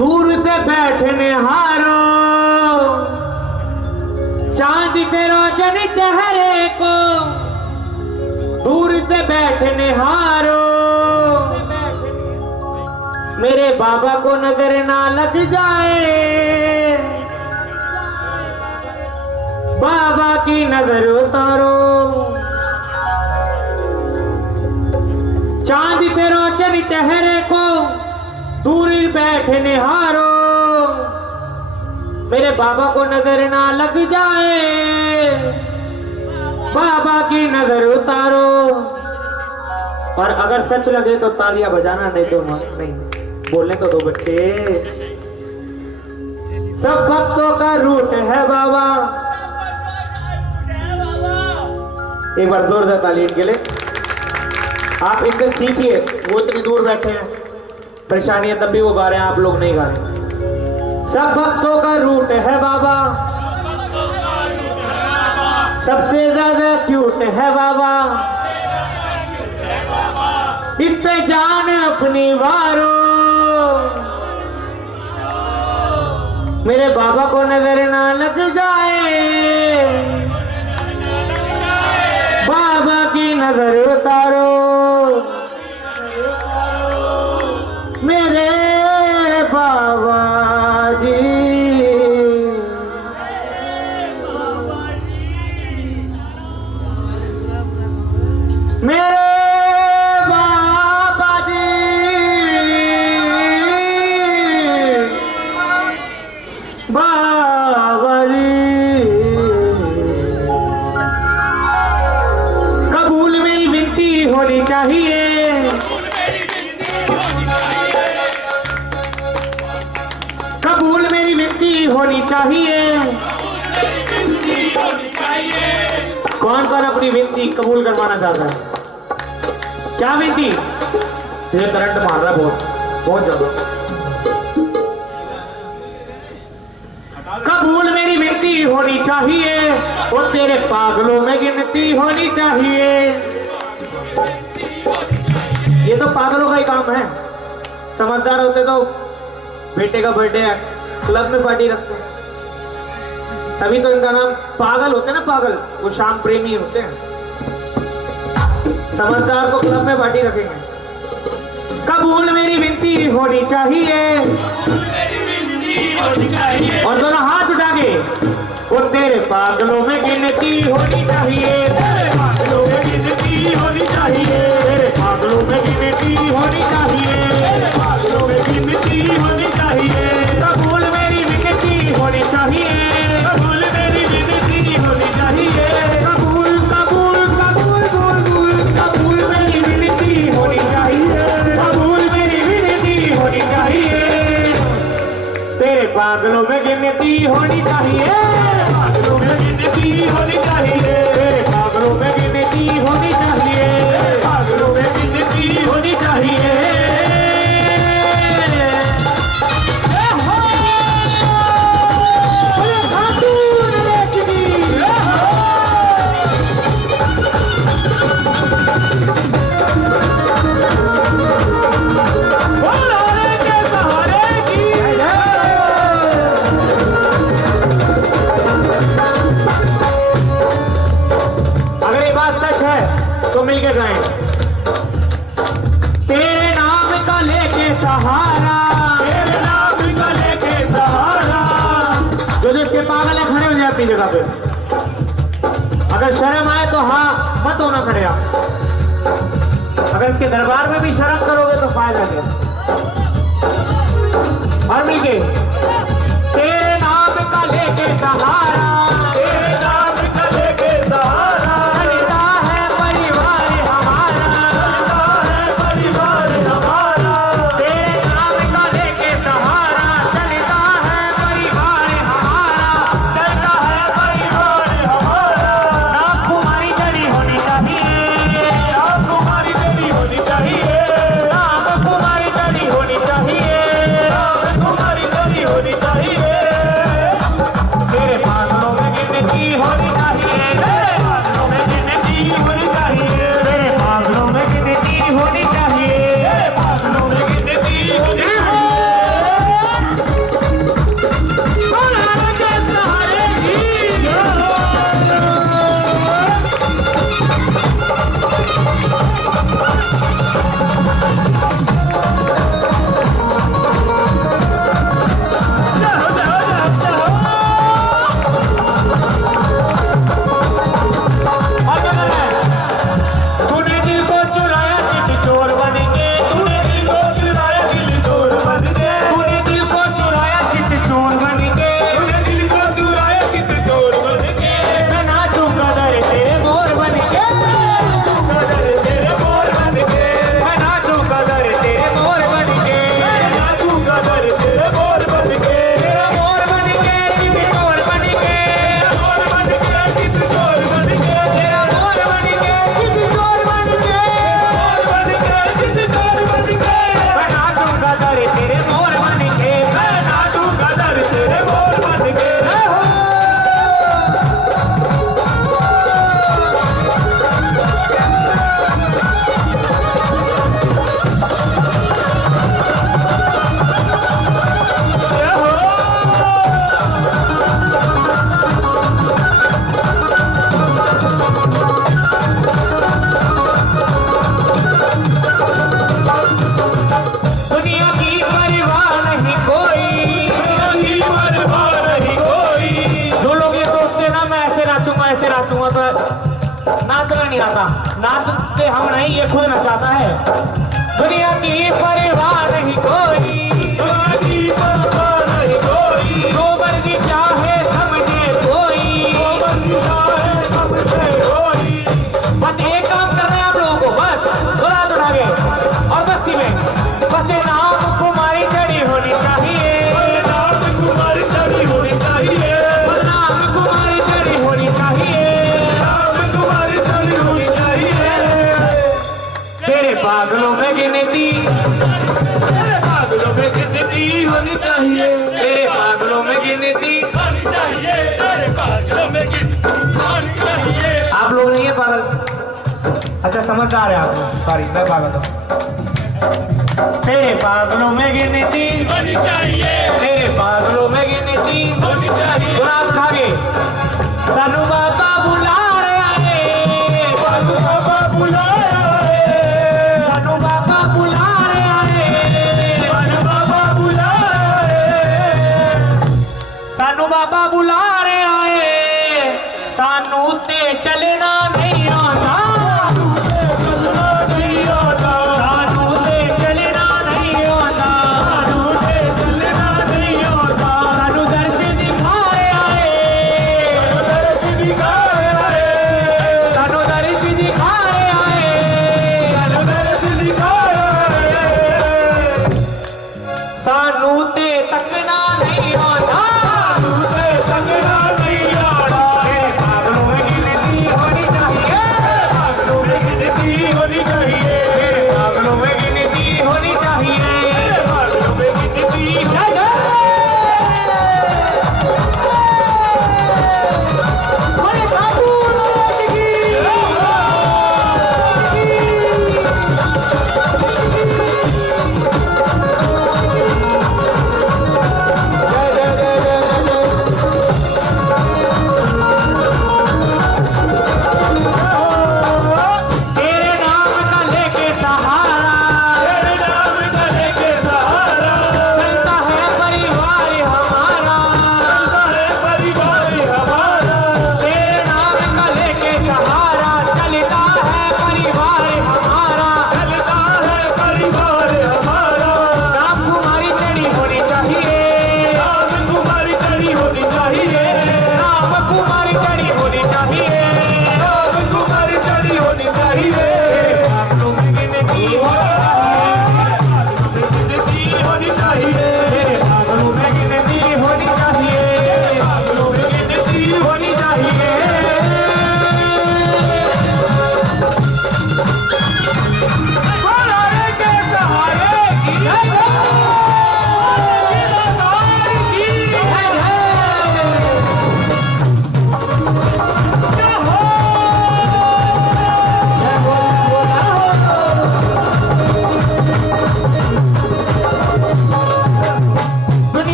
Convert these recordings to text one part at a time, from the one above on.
दूर से बैठने हारो, चांद के रोशन चेहरे को दूर से बैठने हारो। मेरे बाबा को नजर ना लग जाए, बाबा की नजर उतारो। चांद से रोशन चेहरे को दूर बैठने हारो, मेरे बाबा को नजर ना लग जाए, बाबा की नजर उतारो। और अगर सच लगे तो तालियां बजाना, नहीं तो नहीं। बोलने तो दो बच्चे। सब भक्तों का रूट है बाबा। एक बार जोरदार ताली इनके लिए। आप इनसे सीखिए, वो इतनी दूर बैठे हैं, परेशानी है तब भी वो गा रहे हैं, आप लोग नहीं गा रहे। सब भक्तों का रूट है बाबा, सबसे ज्यादा क्यूट है बाबा, इस पे जान अपनी वारो। मेरे बाबा को नजर ना लग जाए, बाबा की नजर उतारो। मेरे बाबा जी, मेरे बाबा जी, बाबा जी। कबूल मेरी विनती होनी चाहिए, कबूल मेरी विनती होनी चाहिए। कौन कौन अपनी विनती कबूल करवाना चाहता है? क्या विनती? ये करंट मार रहा है बहुत ज्यादा। कबूल मेरी विनती होनी चाहिए, और तेरे पागलों में गिनती होनी चाहिए। ये तो पागलों का ही काम है। समझदार होते तो बेटे का बर्थडे है, क्लब में पार्टी रखते हैं, तभी तो इनका नाम पागल होते हैं ना। पागल वो शाम प्रेमी होते हैं। समझदार को क्लब में पार्टी रखेंगे। कबूल मेरी विनती होनी चाहिए, और दोनों हाथ उठा के, वो तेरे पागलों में गिनती होनी चाहिए, तेरे पागलों में गिनती होनी चाहिए, तेरे पागलों में गिनती होनी चाहिए, तेरे पागलों में गिनती होनी चाहिए। कबूल मेरी विनती होनी चाहिए, कबूल मेरी विनती होनी चाहिए। कबूल कबूल कबूल कबूल कबूल मेरी विनती होनी चाहिए, कबूल मेरी विनती होनी चाहिए। तेरे पागलों में गिनती होनी चाहिए, पागलों में गिनती होनी चाहिए, तेरे पागलों में गिनती होनी चाहिए, पागलों में गिनती होनी चाहिए। तो मिलके गाएं। तेरे नाम का लेके सहारा, तेरे नाम का लेके सहारा। जो जो इसके पागल है खड़े हो जाए अपनी जगह पे। अगर शर्म आए तो हाँ मत होना खड़े आप। अगर इसके दरबार में भी शर्म करोगे तो फायदा क्या। और मिलके तेरे नाम का लेके सहारा, तेरे नाम का लेके सहारा। होनी चाहिए। नचाता, नाच से हम नहीं, ये खुद नचाता है। दुनिया की परवाह नहीं कोई, दुनिया की परवाह नहीं कोई, जो मर्जी चाहे समझे कोई, जो मर्जी चाहे समझे कोई। बस एक काम करना है आप लोगों को, बस थोड़ा उठा के और बस्ती में बस नाम कुमारी चढ़ी होनी चाहिए, नाम कुमारी चढ़ी होनी चाहिए, नाम कुमारी चढ़ी होनी चाहिए, नाम कुमारी चढ़ी होनी चाहिए। तेरे पागलों में गिनती, तेरे पागलों में गिनती होनी चाहिए, तेरे पागलों में गिनती होनी चाहिए, तेरे पागलों में गिनती होनी चाहिए। आप लोग नहीं है पागल, अच्छा समझदार है आप, सॉरी मैं पागल हूँ। तेरे पागलों में गिनती होनी चाहिए, तेरे पागलों में गिनती होनी चाहिए। गुलाब खागे सानू बाबा बुला रहे, सानू बाबा बुला रहे, सानू बाबा बुला रहे, सानू बाबा बुला रहे, सानू बाबा बुला रहे। सानू ते चलना नहीं आता,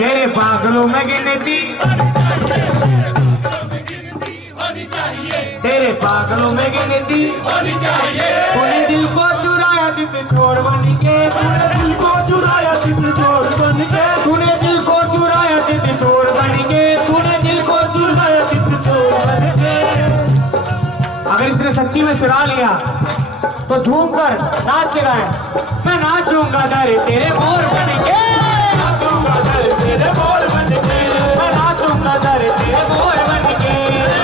तेरे पागलों में गिनती, तेरे पागलों में गिनती होनी चाहिए। तूने दिल को चुराया जिद छोड़ बन के, तूने दिल को चुराया जिद छोड़ बन के, तूने दिल को चुराया जिद छोड़ बन के, तूने दिल को चुराया जिद छोड़ बन के। अगर इसने सच्ची में चुरा लिया तो झूम कर नाच के गाए, मैं नाचूंगा दर तेरे मोर बन के, नाचूंगा दर तेरे मोर बन के, मैं नाचूंगा दर तेरे मोर बन के,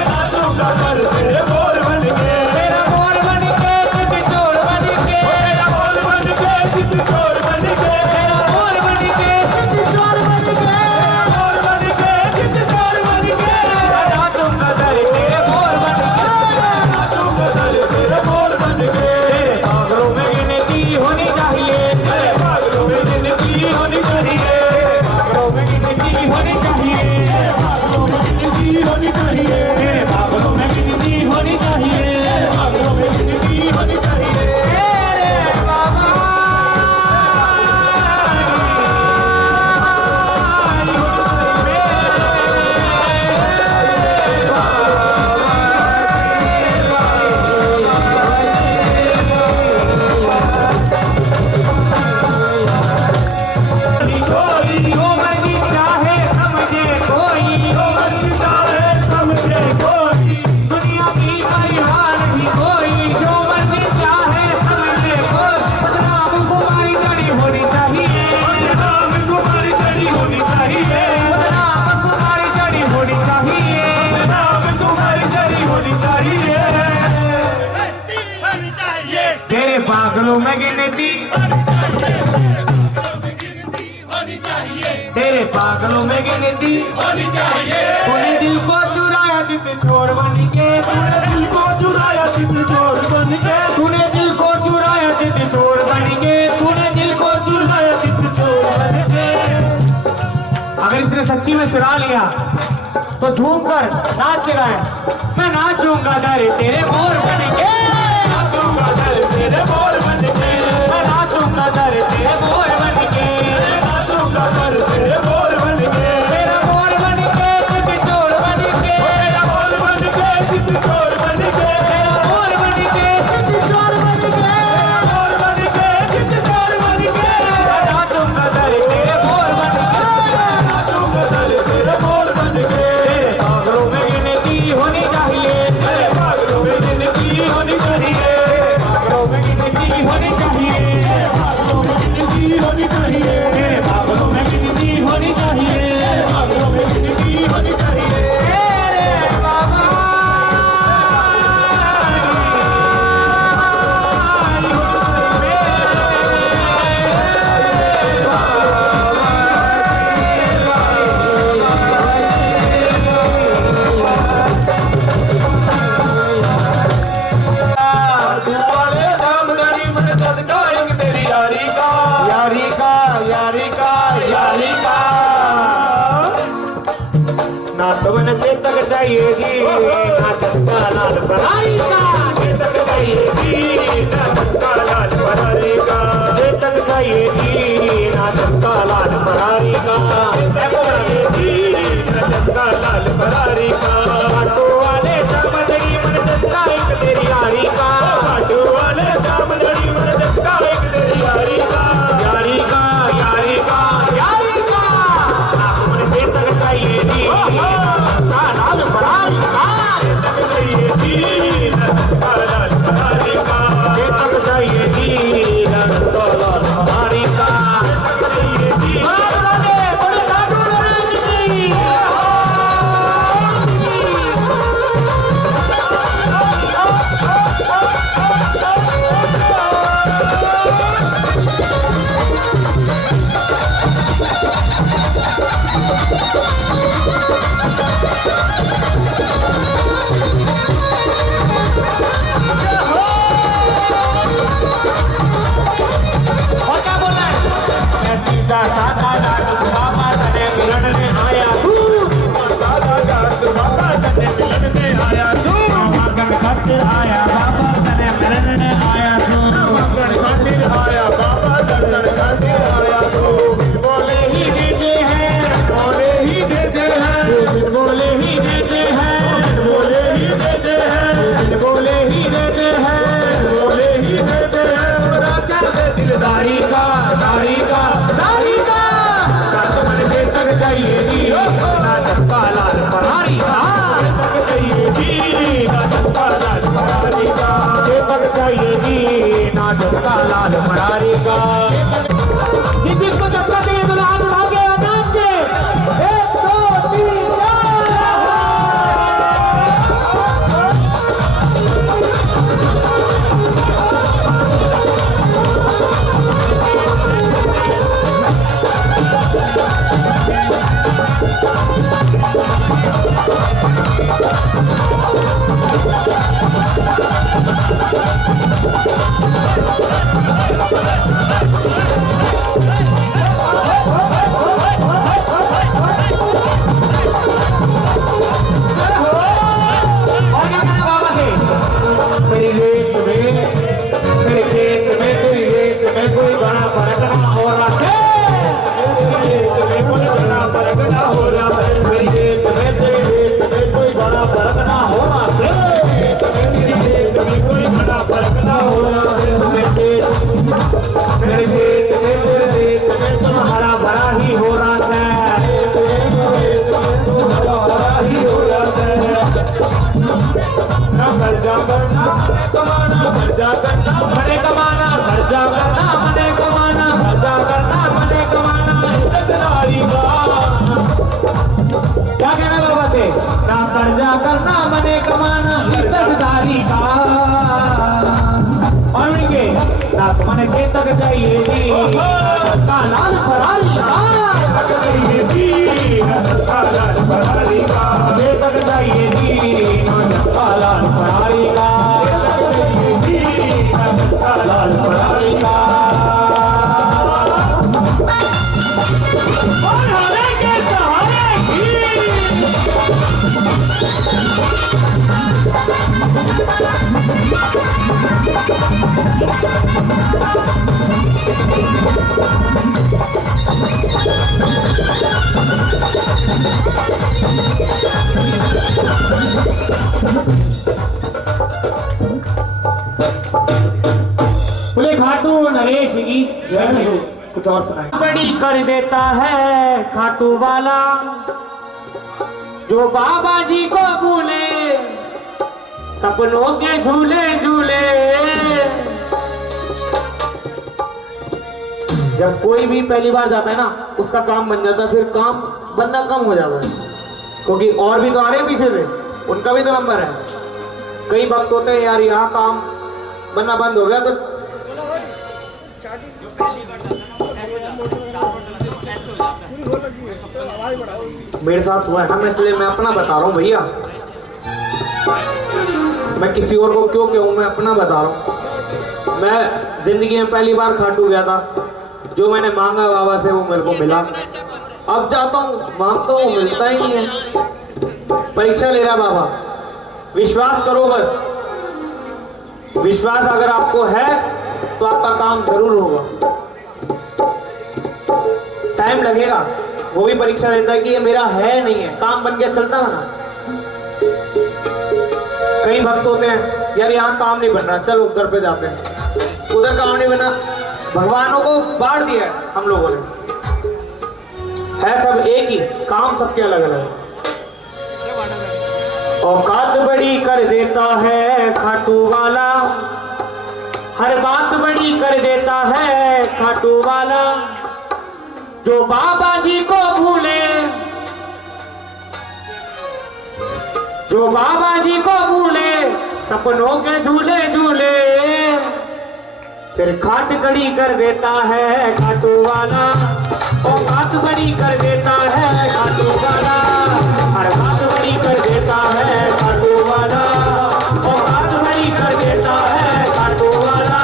नाचूंगा दर तेरे मोर बन के, तेरा मोर बन के जिद चोर बन के, तेरा मोर बन के जिद चोर बन के, तेरा मोर बन के जिद चोर बन के, तेरा मोर बन के जिद चोर बन के, मैं नाचूंगा दर तेरे मोर बन के, नाचूंगा दर तेरे मोर बन के। तेरे पागलों में गिनती होनी चाहिए, तेरे पागलों में गिनती होनी चाहिए। पागलों में गिनती तेरे पागलों में गिनती होनी चाहिए। तूने दिल को चुराया जित चोर बन के तूने दिल को चुराया जित चोर बन के तूने दिल को चुराया जित चोर बन के तूने दिल को चुराया जित चोर बन के। अगर इसने सच्ची में चुरा लिया तो झूम कर नाच के गाए मैं नाचूंगा दर तेरे मोर बन के नाचूंगा दर तेरे मोर बन के मैं नाचूंगा दर तेरे मोर बन के नाचूंगा दर तेरे मोर बन के तेरा मोर बन के जित चोर बन के तेरा मोर बन के जित चोर बन के तेरा मोर बन के जित चोर बन के मोर बन के जित चोर बन के मैं नाचूंगा दर तेरे मोर बन के नाचूंगा दर तेरे मोर बन के। तेरे पागलों में गिनती होनी चाहिए तेरे पागलों में गिनती होनी चाहिए। पागलों में गिनती होनी चाहिए पागलों में गिनती होनी चाहिए। तेरे पागलों में गिनती होनी चाहिए पागलों में गिनती होनी चाहिए। तेरे बाबा तू वाले नाम गरी मन दस गाएंगे तेरी यारी का। यारी का यारी का यारी का ना तुमने चेतक चाहिएगी ना चंदा लाल बराई का चेतक चाहिएगी ना चंदा लाल फरारी का। चेतक चाहिएगी ना चंदा लाल बराई का चेतक चाहिएगी ना चंदा लाल फरारी का। ऑटो वाले चमड़ी मन चंदा एक तेरी यारी का बाटू वाले शाम लड़ी मन दस गाएंगे तेरी यारी का। यारी का यारी का यारी का ना तुमने चेतक चाहिएगी ना लाल बराई का चेतक चाहिएगी ना चंदा लाल फरारी का। चेतक चाहिएगी ना चंदा लाल बराई का चाहिएगी बड़े लाडू लड़े जिंदगी और क्या बोलना है मैं सीधा साधा लाडू बाबा तने मिलने आया तू दादा जात बाबा तने मिलने आया तू। मगन खातिर आया बाबा तने मिलने आया तू मगन खातिर आया बाबा दर्शन खातिर आया तू। बोले ही देते हैं बोले ही देते हैं। बोले ही देते हैं बोले ही देते हैं। बोले ही देते हैं बोले ही देते हैं। राजा से दिलदारी का दारी का दारी का ना तुमने चेतक चाहिएगी ना चक्का लाल फरारी का चेतक चाहिएगी ना चंदा लाल फरारी का। चेतक चाहिएगी ना चक्का लाल फरारी का जिसको चक्का दे तो हाथ उठा के आजाद के 1 2 3 4 मन के तक जाइए जी का लाल फरारी का जाइए जी लाल फरारी का के तक जाइए जी का लाल फरारी का जाइए जी लाल फरारी का हरे के सहारे की बोले खाटू नरेश की जय हो। कुछ और सुनाए। बड़ी कर देता है खाटू वाला जो बाबा जी को भूले सपनों के झूले झूले। जब कोई भी पहली बार जाता है ना उसका काम बन जाता है, फिर काम बनना कम हो जाता है क्योंकि और भी तो आ रहे हैं पीछे से, उनका भी तो नंबर है। कई वक्त होते हैं यार यहाँ काम बनना बंद हो गया तो मेरे साथ हुआ है ना, मैं इसलिए मैं अपना बता रहा हूँ भैया। मैं किसी और को क्यों कहूँ, मैं अपना बता रहा हूँ। मैं जिंदगी में पहली बार खाटू गया था, जो मैंने मांगा बाबा से वो मेरे को मिला। अब जाता हूँ मांगता हूँ मिलता ही नहीं है। परीक्षा ले रहा बाबा, विश्वास करो बस। विश्वास अगर आपको है तो आपका काम जरूर होगा। टाइम लगेगा, वो भी परीक्षा लेता है कि ये मेरा है नहीं है, काम बन के चलता है ना। कई भक्त होते हैं यार यहाँ काम नहीं बन रहा, चल उस घर पे जाते हैं, उधर काम नहीं बना। भगवानों को बांट दिया है हम लोगों ने, है सब एक ही, काम सबके अलग अलग। औकात बड़ी कर देता है खाटू वाला, हर बात बड़ी कर देता है खाटू वाला जो बाबा जी को भूले, जो बाबा जी को भूले सपनों के झूले झूले। फिर खाट खड़ी कर देता है खाटू वाला, औकात बड़ी कर देता है खाटू वाला, हर बात बड़ी कर देता है खाटू वाला, औकात बड़ी कर देता है खाटू वाला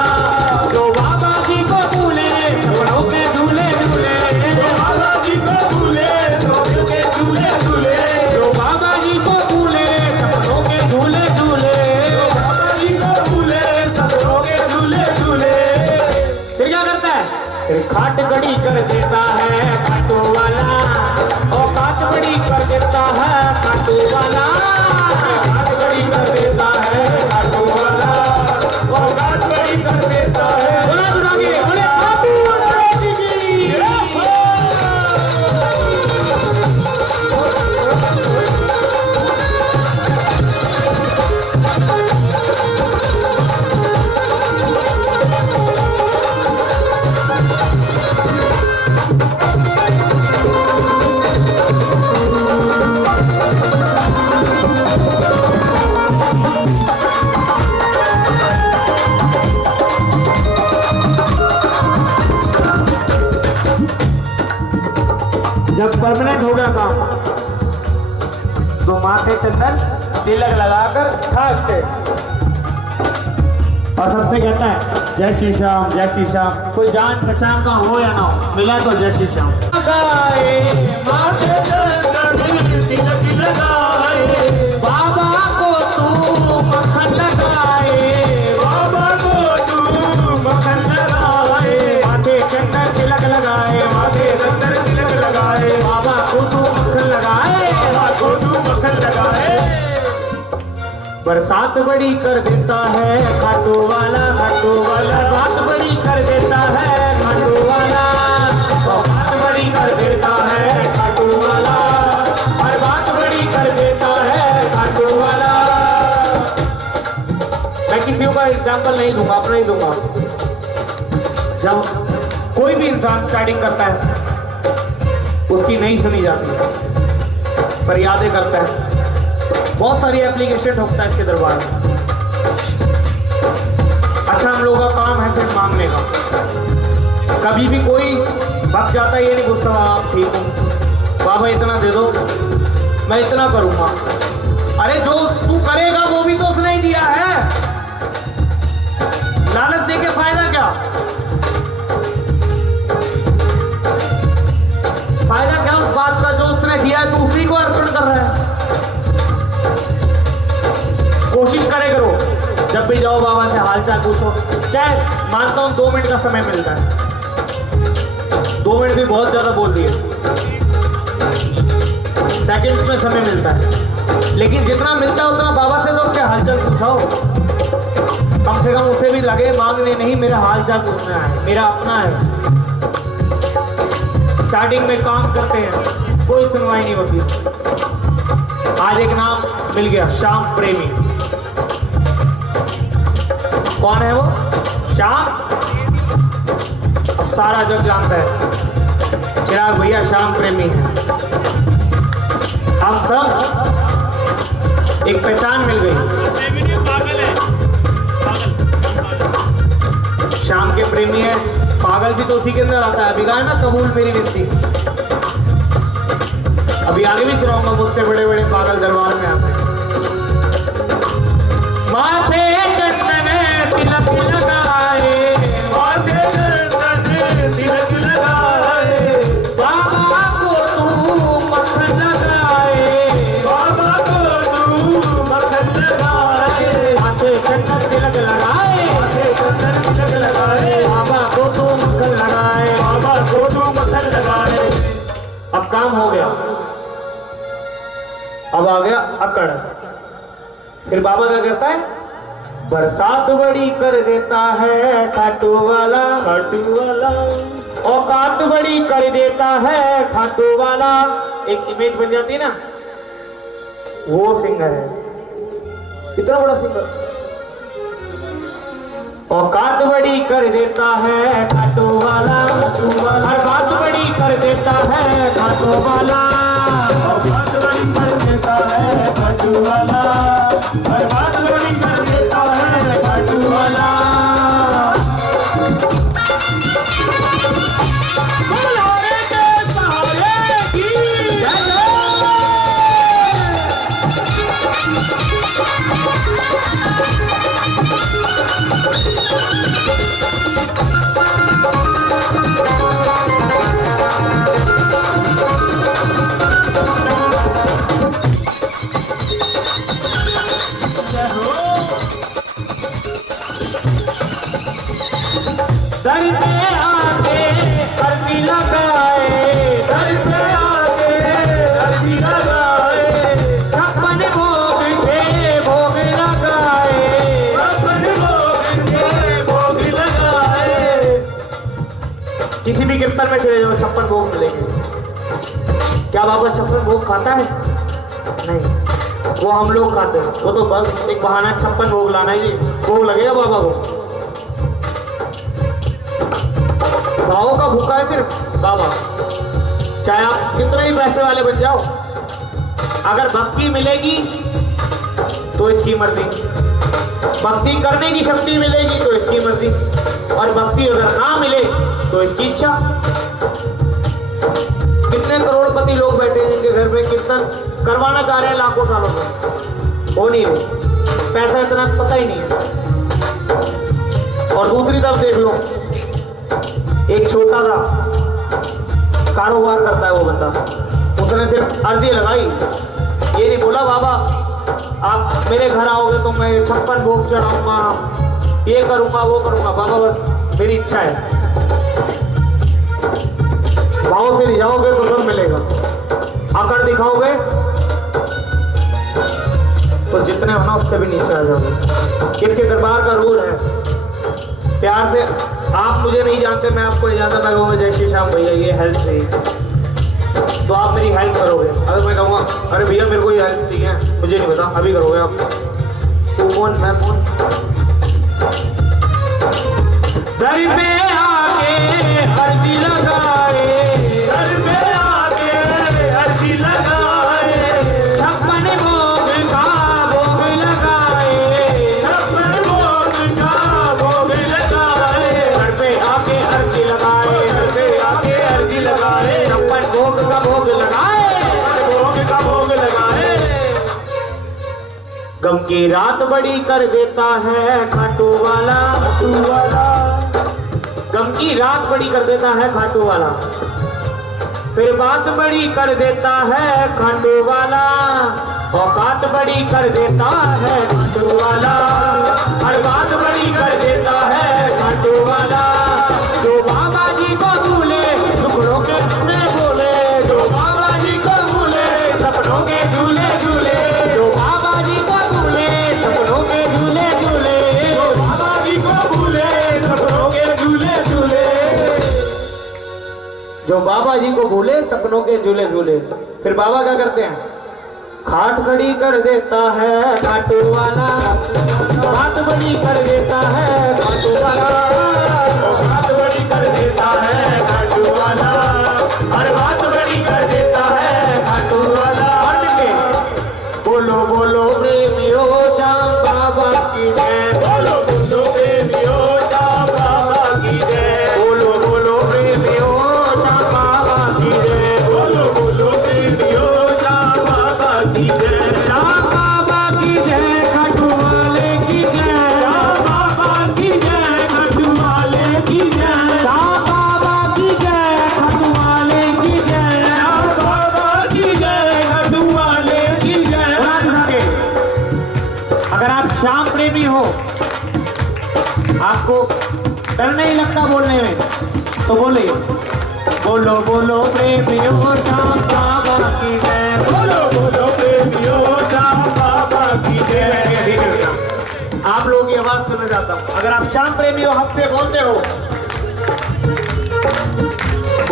जो बाबा जी को भूले सपनों के झूले झूले। जो बाबा जी को भूले सपनों के झूले झूले, जो बाबा जी को भूले सपनों के झूले झूले, जो बाबा जी को भूले सपनों के झूले झूले। फिर क्या करता है, फिर खाट खड़ी कर देता है खाटू वाला, औकात बड़ी कर देता है खाटू वाला, खाट खड़ी कर देता है खाटू वाला, औकात बड़ी कर देता है। बोला दुरागे, बोले खाटू नरेश जी। जब परमानेंट हो गया काम तो माथे चंदन तिलक लगाकर ठाकते और सबसे कहता है जय श्री श्याम जय श्री श्याम। कोई जान पहचान का हो या ना हो, मिला तो जय श्री श्याम। लगाए माथे चंदन तिलक लगाए, बाबा को तू मक्खन लगाए, बाबा को तू मक्खन लगाए, माथे चंदन तिलक लगाए, माथे चंदन तिलक लगाए, बाबा को तू मक्खन लगाए, बाबा को तू मक्खन लगाए। बरसात बड़ी कर देता है खाटू वाला, खाटू वाला बात बड़ी कर देता है खाटू वाला, बात बड़ी कर देता है खाटू वाला, हर बात बड़ी कर देता है खाटू वाला। मैं किसी का एग्जाम्पल नहीं दूंगा, अपना ही दूंगा। जब कोई भी इंसान स्टार्टिंग करता है उसकी नहीं सुनी जाती पर यादें करता है। बहुत सारी एप्लीकेशन ठोकता है इसके दरबार में। अच्छा हम लोगों का काम है सिर्फ मांगने का। कभी भी कोई भग जाता है ये नहीं पूछता आप ठीक हो बाबा इतना दे दो मैं इतना करूंगा। अरे जो तू करेगा वो भी तो उसने ही दिया है। लालच देके फायदा क्या? फायदा क्या उस बात का जो उसने दिया है तू उसी को अर्पण कर रहा है। कोशिश करे करो जब भी जाओ बाबा से हालचाल पूछो। चाहे मानता हूं 2 मिनट का समय मिलता है, 2 मिनट भी बहुत ज्यादा बोल दिए, सेकंड्स में समय मिलता है, लेकिन जितना मिलता है उतना बाबा से तो उसके हालचाल पूछाओ। कम से कम उसे भी लगे मांगने नहीं मेरा हालचाल पूछना है, मेरा अपना है। स्टार्टिंग में काम करते हैं कोई सुनवाई नहीं होती। आज एक नाम मिल गया श्याम प्रेमी। कौन है वो? श्याम। अब सारा जग जानता है चिराग भैया श्याम प्रेमी है। हम सब एक पहचान मिल गई। श्याम के प्रेमी है, पागल भी तो उसी के अंदर आता है। अभी गाए ना कबूल मेरी विनती। अभी आगे भी सुनाऊंगा मुझसे बड़े बड़े पागल दरबार में आते। माथे चंदन तिलक लगाए, माथे चंदन तिलक लगाए, बाबा को तू मक्खन लगाए, बाबा को तू मक्खन लगाए, माथे चंदन तिलक लगाए, माथे चंदन तिलक लगाए, बाबा को तू मक्खन लगाए, बाबा को तू मक्खन लगाए। अब काम हो गया। अब आ गया अकड़। फिर बाबा क्या करता है? बरसात बड़ी कर देता है खाटू वाला, खाटू वाला, औकात बड़ी कर देता है खाटू वाला। एक इमेज बन जाती है ना, वो सिंगर है, इतना बड़ा सिंगर। औकात बड़ी कर देता है खाटू वाला, हर बात बड़ी कर देता है खाटू वाला, बात बड़ी कर देता है खाटू वाला, हर बात बड़ी कर देता है खाटू वाला। सर पे आके अर्जी लगाए, सर पे आके अर्जी लगाए, 56 भोग के भोग लगाए, अपन भोग के भोग लगाए। किसी भी कीर्तन में चले जाओ 56 भोग मिलेंगे। क्या बाबा 56 भोग खाता है? नहीं, वो हम लोग खाते हैं। वो तो बस एक बहाना 56 भोग लाना ही, भोग लगेगा बाबा को। भावों का भूखा है सिर्फ बाबा। चाहे आप कितने ही पैसे वाले बन जाओ, अगर भक्ति मिलेगी तो इसकी मर्जी, भक्ति करने की शक्ति मिलेगी तो इसकी मर्जी, और भक्ति अगर ना मिले तो इसकी इच्छा। कितने करोड़पति लोग बैठे हैं जिनके घर में कीर्तन करवाना चाह रहे हैं लाखों सालों में, हो नहीं रहे, पैसा इतना पता ही नहीं है। और दूसरी तरफ देख लो, एक छोटा सा कारोबार करता है वो बंदा, उसने सिर्फ अर्जी लगाई, ये नहीं बोला बाबा आप मेरे घर आओगे तो मैं 56 भोग चढ़ाऊंगा, ये करूंगा वो करूंगा। बाबा बस मेरी इच्छा है, भाव से नहीं जाओगे तो सब मिलेगा, अकड़ दिखाओगे तो जितने होना उससे भी नीचे आ जाओगे। इसके दरबार का रूल है, प्यार से, आप मुझे नहीं जानते मैं आपको नहीं जानता, मैं कहूँगा जय श्री श्याम भैया ये हेल्प चाहिए तो आप मेरी हेल्प करोगे। अगर मैं कहूँगा अरे भैया मेरे को ये हेल्प चाहिए, मुझे नहीं पता, अभी करोगे आप। तू कौन मैं कौन? दर पे आके अर्जी लगाए, सर पे आके अर्जी लगाए, 56 भोग का भोग लगाए, 56 भोग का भोग की रात बड़ी कर देता है खाटू वाला। गम की रात बड़ी कर देता है खाटू वाला, फिर बात बड़ी कर देता है खाटू वाला। औकात बड़ी कर देता है खाटू वाला, हर बात बड़ी कर देता है खाटू वाला। जो बाबा जी को भूले टुकड़ों के टुकड़े बोले, जो बाबा जी को भूले सपनों के झूले झूले, जो बाबा जी को भूले सपनों के झूले झूले, जो बाबा जी को भूले सपनों के झूले झूले, जो बाबा जी को भूले सपनों के झूले झूले। फिर बाबा क्या करते हैं? खाट खड़ी कर देता है खाटू वाला, बात बड़ी कर देता है खाटू वाला। बात बड़ी कर देता है खाटू वाला, हर बात बड़ी कर देता है खाटू वाला। बोलो बोलो प्रेमियो श्याम बाबा की जय, बोलो बोलो प्रेमियो श्याम बाबा की जय, बोलो बोलो प्रेमियो श्याम बाबा की जय, बोलो बोलो प्रेमियो श्याम बाबा की जय। श्याम बाबा की जय, खाटू वाले की जय, श्याम बाबा की जय, खाटू वाले की जय, श्याम बाबा की जय, खाटू वाले की जय, श्याम बाबा की जय, खाटू वाले की जय। अगर आप श्याम प्रेमी हो, आपको डर नहीं लगता बोलने में, तो बोलिए बोलो बोलो प्रेमियों श्याम बाबा की जय, बोलो बोलो प्रेमियों श्याम बाबा की जय। आप लोगों की आवाज सुनना चाहता हूं, अगर आप श्याम प्रेमी हो, हक से बोलते हो,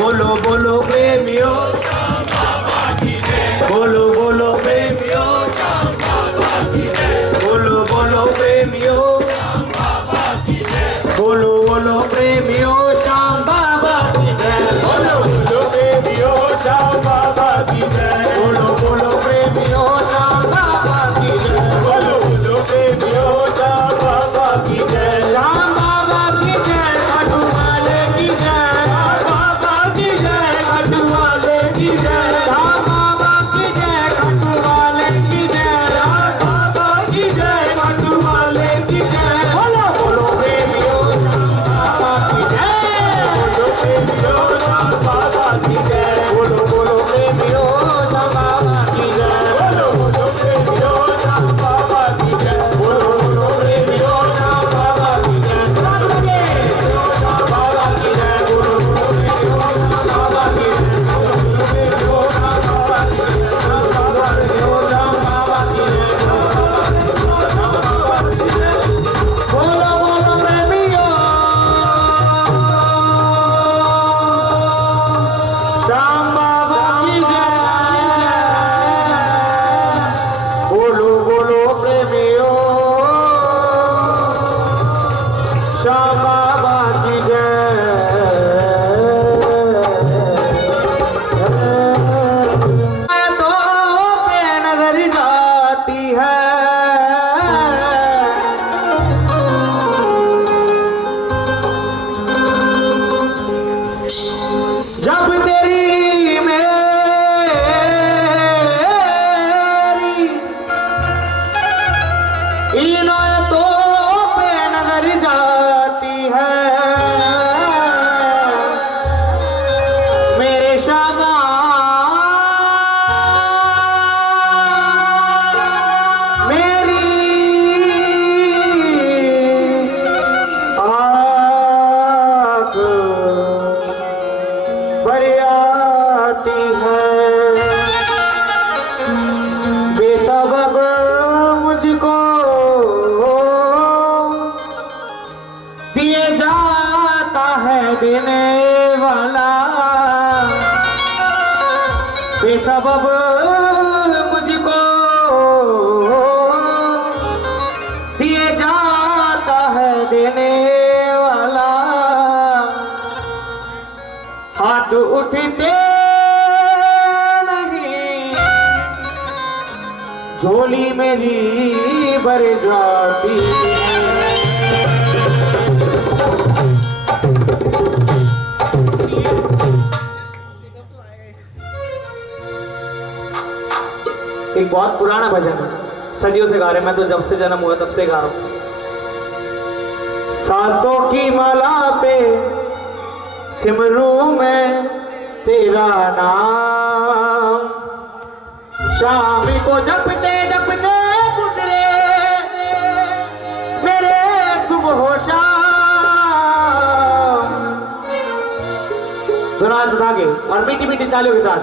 बोलो बोलो प्रेमियों श्याम बाबा की जय, बोलो बोलो प्रेमियों श्याम बाबा की जय, बोलो बोलो प्रेमियों श्याम बाबा की जय, बोलो बोलो प्रेमियों श्याम बाबा की जय, बोलो बोलो प्रेमियों श्याम बाबा की जय, बोलो बोलो प्रेमियों श्याम बाबा की जय, बोलो बोलो प्रेमियों श्याम बाबा की जय। श्याम बाबा की जय, खाटू वाले की जय, श्याम बाबा की जय, खाटू वाले की जय, श्याम बाबा की जय, खाटू वाले की जय, श्याम बाबा की जय, खाटू वाले की जय। बोलो बोलो प्रेमियों श्याम बाबा की जय, बोलो प्रेमियों श्याम बाबा की जय, बोलो बोलो प्रेमियों श्याम बाबा की जय, बोलो बोलो प्रेमियों श्याम बाबा की जय, बोलो बोलो प्रेमियों श्याम बाबा की जय, श्याम बाबा की जय, बोलो बोलो प्रेमियों श्याम बाबा की जय, बोलो बोलो प्रेमियों श्याम बाबा की जय, श्याम बाबा प्रेमियों श्याम बाबा की जय, श्याम बाबा की जय, बोलो बोलो प्रेमियों श्याम बाबा की जय, बोलो बोलो प्रेमियों श्याम बाबा की जय। तो पे नजर जाती है, जब तेरी मेरी इनायतों पे नजर जाती है, मेरे शाबा मेरी आँख बड़ी आती है, बेसबब मुझको दिए जाता है देने वाला, बेसबब मुझको दिए जाता है देने वाला। हाथ उठते नहीं, झोली मेरी भर जाती है। एक बहुत पुराना भजन है, सदियों से गा रहे, मैं तो जब से जन्म हुआ तब से गा रहा हूँ। सांसों की माला पे सिमरू में तेरा नाम, शाम को जपते जपते गुजरे मेरे सुबह शाम। दुरान उठाके और मीठी मीठी तालियों के साथ।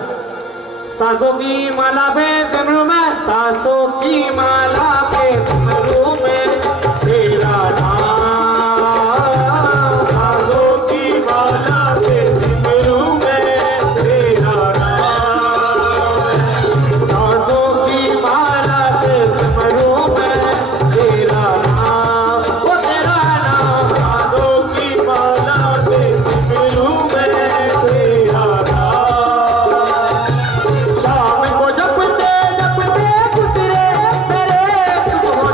सांसों की माला पे सिमरू में, सांसों की माला पे सिमरू में तेरा नाम, सांसों की माला पे सिमरू में तेरा नाम, सांसों की माला पे सिमरू में तेरा नाम, वो तेरा नाम, सांसों की माला पे सिमरू में तेरा नाम। शाम को जपते जपते गुजरे मेरे सुबह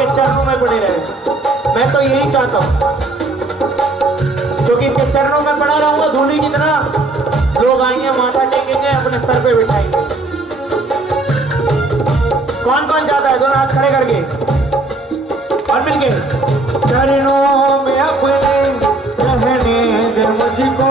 के चरणों में पड़े रहे। मैं तो यही चाहता हूँ, क्योंकि इनके चरणों में पड़ा रहूंगा धूली की तरह, लोग आएंगे माथा टेकेंगे अपने सर पे बिठाएंगे। कौन कौन जाता है? दोनों हाथ खड़े करके और मिलके। चरणों में अपने रहने दे मुझको,